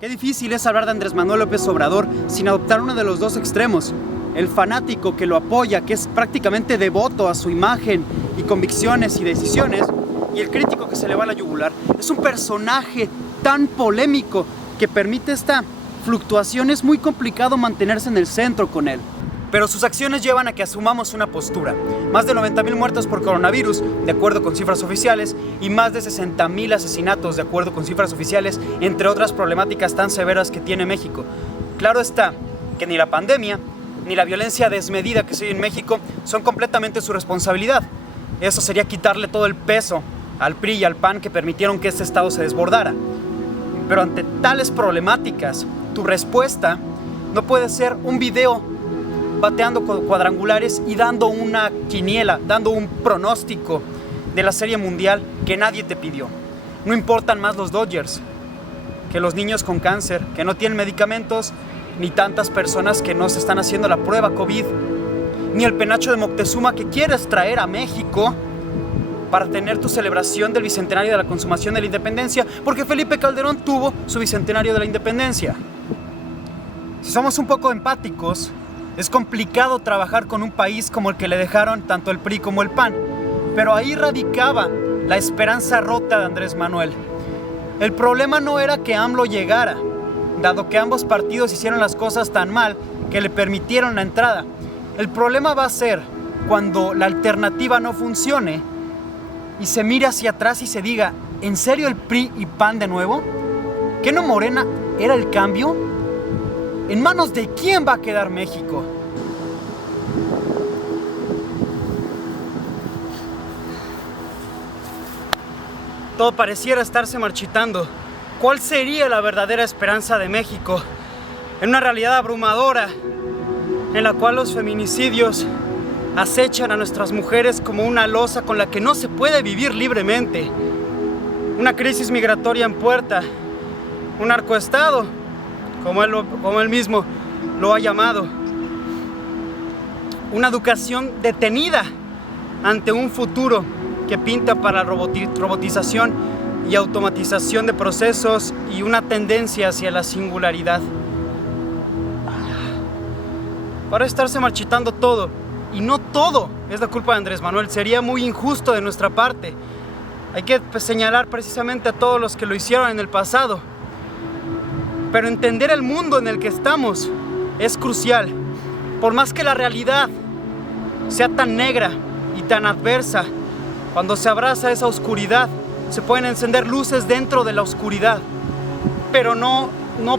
Qué difícil es hablar de Andrés Manuel López Obrador sin adoptar uno de los dos extremos. El fanático que lo apoya, que es prácticamente devoto a su imagen y convicciones y decisiones, y el crítico que se le va a la yugular. Es un personaje tan polémico que permite esta fluctuación. Es muy complicado mantenerse en el centro con él. Pero sus acciones llevan a que asumamos una postura. Más de 90,000 muertos por coronavirus, de acuerdo con cifras oficiales, y más de 60,000 asesinatos, de acuerdo con cifras oficiales, entre otras problemáticas tan severas que tiene México. Claro está que ni la pandemia, ni la violencia desmedida que se vive en México son completamente su responsabilidad. Eso sería quitarle todo el peso al PRI y al PAN que permitieron que este estado se desbordara. Pero ante tales problemáticas, tu respuesta no puede ser un video bateando cuadrangulares y dando una quiniela, dando un pronóstico de la Serie Mundial que nadie te pidió. No importan más los Dodgers que los niños con cáncer, que no tienen medicamentos, ni tantas personas que no se están haciendo la prueba COVID, ni el penacho de Moctezuma que quieres traer a México para tener tu celebración del bicentenario de la consumación de la independencia, porque Felipe Calderón tuvo su bicentenario de la independencia. Si somos un poco empáticos, es complicado trabajar con un país como el que le dejaron tanto el PRI como el PAN, pero ahí radicaba la esperanza rota de Andrés Manuel. El problema no era que AMLO llegara, dado que ambos partidos hicieron las cosas tan mal que le permitieron la entrada. El problema va a ser cuando la alternativa no funcione y se mire hacia atrás y se diga, ¿en serio el PRI y PAN de nuevo? ¿Qué no Morena era el cambio? ¿En manos de quién va a quedar México? Todo pareciera estarse marchitando. ¿Cuál sería la verdadera esperanza de México? En una realidad abrumadora, en la cual los feminicidios acechan a nuestras mujeres como una losa con la que no se puede vivir libremente. Una crisis migratoria en puerta, un narcoestado, como él mismo lo ha llamado. Una educación detenida ante un futuro que pinta para la robotización y automatización de procesos y una tendencia hacia la singularidad. Para estarse marchitando todo, y no todo es la culpa de Andrés Manuel, sería muy injusto de nuestra parte. Hay que señalar precisamente a todos los que lo hicieron en el pasado. Pero entender el mundo en el que estamos es crucial. Por más que la realidad sea tan negra y tan adversa, cuando se abraza esa oscuridad, se pueden encender luces dentro de la oscuridad. Pero no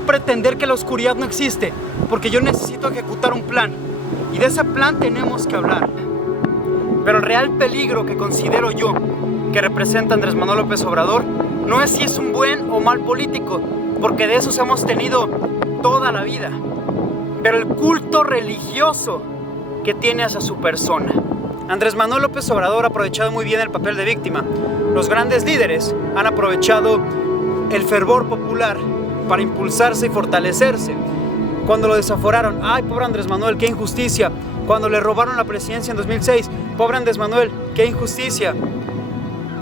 pretender que la oscuridad no existe, porque yo necesito ejecutar un plan. Y de ese plan tenemos que hablar. Pero el real peligro que considero yo que representa Andrés Manuel López Obrador no es si es un buen o mal político, porque de esos hemos tenido toda la vida, pero el culto religioso que tiene hacia su persona. Andrés Manuel López Obrador ha aprovechado muy bien el papel de víctima. Los grandes líderes han aprovechado el fervor popular para impulsarse y fortalecerse. Cuando lo desaforaron, ¡ay, pobre Andrés Manuel, qué injusticia! Cuando le robaron la presidencia en 2006, ¡pobre Andrés Manuel, qué injusticia!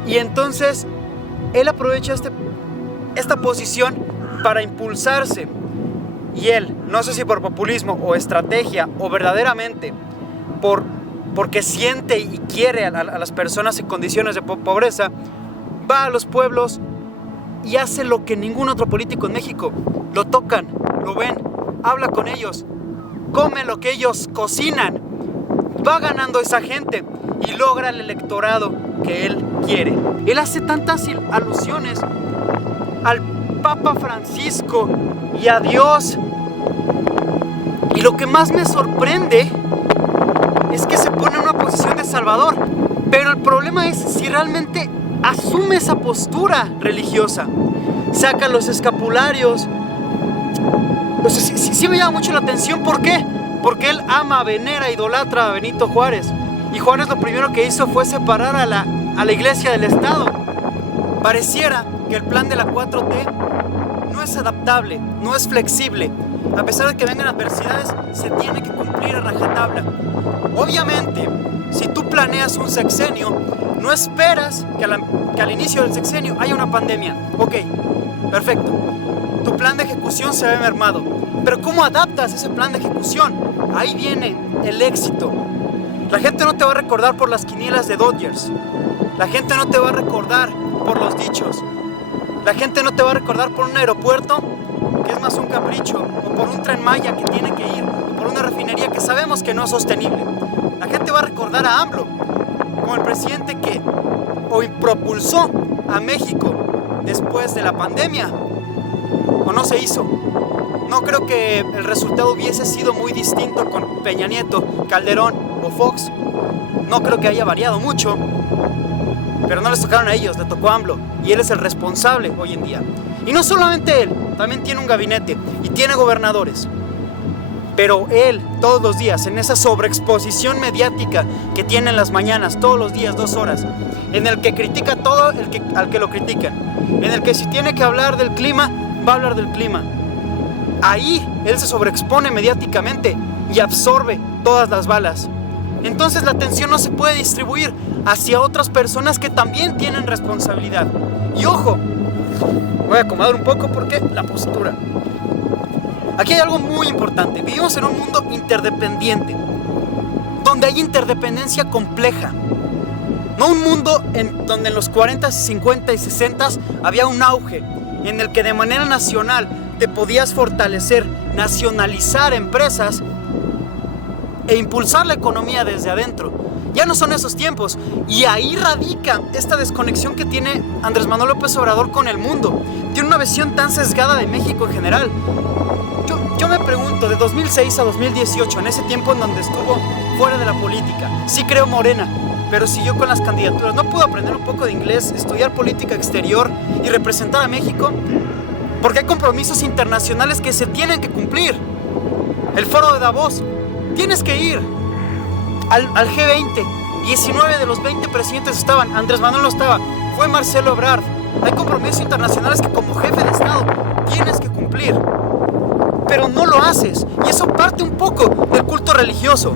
Y entonces, él aprovecha esta posición para impulsarse, y él, no sé si por populismo o estrategia o verdaderamente porque siente y quiere a las personas en condiciones de pobreza, va a los pueblos y hace lo que ningún otro político en México. Lo tocan, lo ven, habla con ellos, come lo que ellos cocinan, va ganando esa gente y logra el electorado que él quiere. Él hace tantas alusiones al Papa Francisco y a Dios, y lo que más me sorprende es que se pone en una posición de salvador, pero el problema es si realmente asume esa postura religiosa, saca los escapularios. O sea, sí me llama mucho la atención. ¿Por qué? Porque él ama, venera, idolatra a Benito Juárez, y Juárez lo primero que hizo fue separar a la iglesia del Estado. Pareciera que el plan de la 4T no es adaptable, no es flexible. A pesar de que vengan adversidades, se tiene que cumplir a rajatabla. Obviamente, si tú planeas un sexenio, no esperas que al inicio del sexenio haya una pandemia. Ok, perfecto. tu plan de ejecución se ve mermado. Pero ¿cómo adaptas ese plan de ejecución? Ahí viene el éxito. La gente no te va a recordar por las quinielas de Dodgers. La gente no te va a recordar por los dichos. La gente no te va a recordar por un aeropuerto que es más un capricho, o por un Tren Maya que tiene que ir, o por una refinería que sabemos que no es sostenible. La gente va a recordar a AMLO como el presidente que hoy propulsó a México después de la pandemia. ¿O no se hizo? No creo que el resultado hubiese sido muy distinto con Peña Nieto, Calderón o Fox. No creo que haya variado mucho. Pero no les tocaron a ellos, le tocó a AMLO. Y él es el responsable hoy en día. Y no solamente él, también tiene un gabinete y tiene gobernadores. Pero él, todos los días, en esa sobreexposición mediática que tiene en las mañanas, todos los días, 2 horas, en el que critica todo al que lo critican, en el que si tiene que hablar del clima, va a hablar del clima. Ahí él se sobreexpone mediáticamente y absorbe todas las balas. Entonces la atención no se puede distribuir hacia otras personas que también tienen responsabilidad. Y ojo, voy a acomodar un poco porque la postura. Aquí hay algo muy importante. Vivimos en un mundo interdependiente, donde hay interdependencia compleja. No un mundo donde en los 40, 50 y 60 había un auge en el que de manera nacional te podías fortalecer, nacionalizar empresas e impulsar la economía desde adentro. Ya no son esos tiempos, y ahí radica esta desconexión que tiene Andrés Manuel López Obrador con el mundo. Tiene una visión tan sesgada de México en general. Yo me pregunto, de 2006 a 2018, en ese tiempo en donde estuvo fuera de la política, sí creo Morena, pero siguió con las candidaturas. ¿No pudo aprender un poco de inglés, estudiar política exterior y representar a México? Porque hay compromisos internacionales que se tienen que cumplir. El foro de Davos, tienes que ir al G20. 19 de los 20 presidentes estaban, Andrés Manuel no estaba, fue Marcelo Ebrard. Hay compromisos internacionales que como jefe de Estado tienes que cumplir, pero no lo haces, y eso parte un poco del culto religioso.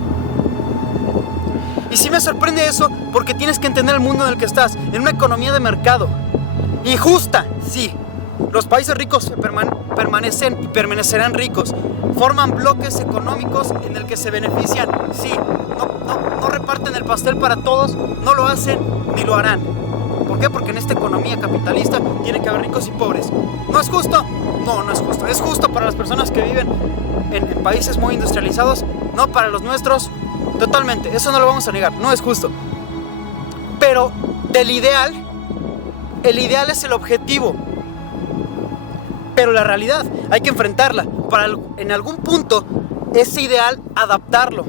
Y sí me sorprende eso, porque tienes que entender el mundo en el que estás, en una economía de mercado injusta. Sí, los países ricos permanecen y permanecerán ricos, forman bloques económicos en el que se benefician. Sí, no reparten el pastel para todos, no lo hacen ni lo harán. ¿Por qué? Porque en esta economía capitalista tiene que haber ricos y pobres. ¿No es justo? No, no es justo. Es justo para las personas que viven en países muy industrializados, no para los nuestros. Totalmente, eso no lo vamos a negar, no es justo. Pero del ideal, el ideal es el objetivo. Pero la realidad hay que enfrentarla para en algún punto ese ideal adaptarlo.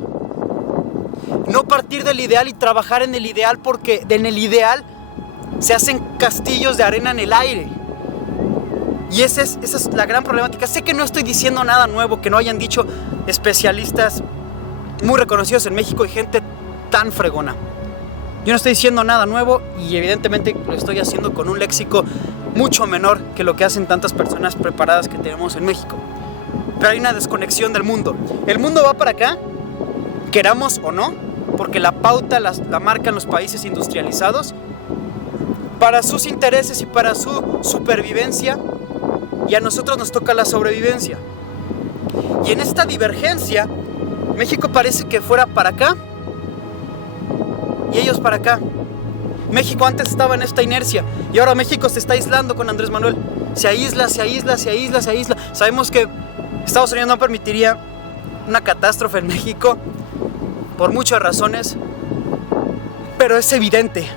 No partir del ideal y trabajar en el ideal, porque en el ideal se hacen castillos de arena en el aire. Y esa es la gran problemática. Sé que no estoy diciendo nada nuevo que no hayan dicho especialistas muy reconocidos en México y gente tan fregona. Yo no estoy diciendo nada nuevo, y evidentemente lo estoy haciendo con un léxico mucho menor que lo que hacen tantas personas preparadas que tenemos en México. Pero hay una desconexión del mundo. El mundo va para acá, queramos o no, porque la pauta la marcan los países industrializados para sus intereses y para su supervivencia, y a nosotros nos toca la sobrevivencia. Y en esta divergencia, México parece que fuera para acá y ellos para acá. México antes estaba en esta inercia y ahora México se está aislando con Andrés Manuel. Se aísla. Sabemos que Estados Unidos no permitiría una catástrofe en México por muchas razones, pero es evidente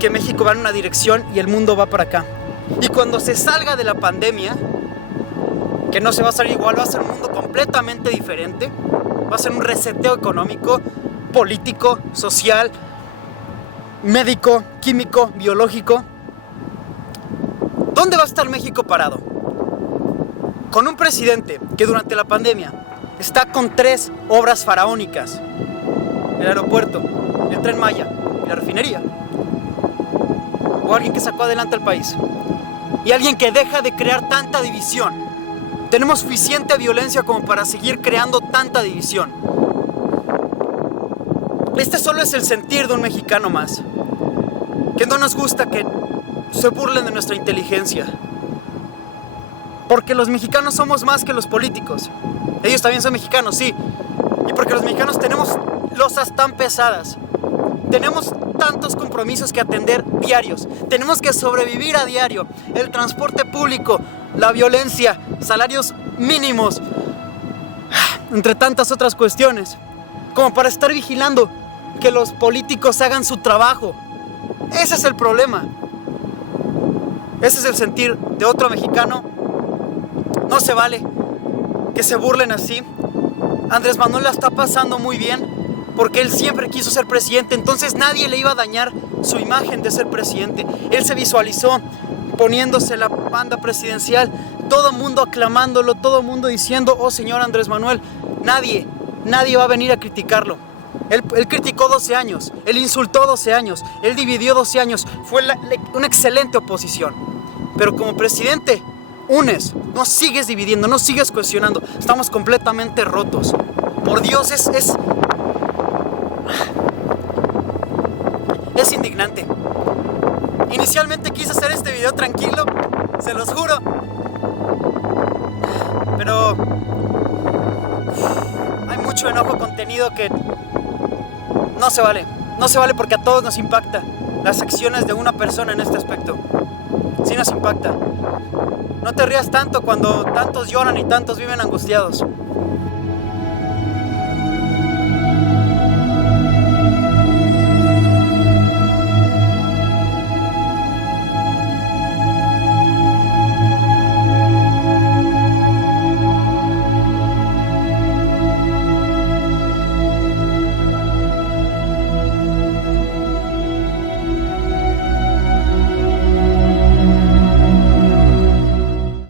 que México va en una dirección y el mundo va para acá. Y cuando se salga de la pandemia, que no se va a salir igual, va a ser un mundo completamente diferente. Va a ser un reseteo económico, político, social, médico, químico, biológico. ¿Dónde va a estar México parado? Con un presidente que durante la pandemia está con 3 obras faraónicas: el aeropuerto, el Tren Maya y la refinería. O alguien que sacó adelante al país. Y alguien que deja de crear tanta división. Tenemos suficiente violencia como para seguir creando tanta división. Este solo es el sentir de un mexicano más. Que no nos gusta que se burlen de nuestra inteligencia. Porque los mexicanos somos más que los políticos. Ellos también son mexicanos, sí. Y porque los mexicanos tenemos losas tan pesadas. Tenemos tantos compromisos que atender diarios. Tenemos que sobrevivir a diario. El transporte público, la violencia, salarios mínimos, entre tantas otras cuestiones, como para estar vigilando que los políticos hagan su trabajo. Ese es el problema. Ese es el sentir de otro mexicano. No se vale que se burlen así. Andrés Manuel la está pasando muy bien porque él siempre quiso ser presidente, entonces nadie le iba a dañar su imagen de ser presidente. Él se visualizó poniéndose la banda presidencial, todo el mundo aclamándolo, todo el mundo diciendo: oh señor Andrés Manuel. Nadie va a venir a criticarlo. Él criticó 12 años, él insultó 12 años, él dividió 12 años, fue una excelente oposición. Pero como presidente, unes, no sigues dividiendo, no sigues cohesionando. Estamos completamente rotos. Por Dios, es indignante. Inicialmente quise hacer este video tranquilo, se los juro. Pero hay mucho enojo contenido que no se vale. No se vale porque a todos nos impacta las acciones de una persona en este aspecto. Sí nos impacta. No te rías tanto cuando tantos lloran y tantos viven angustiados.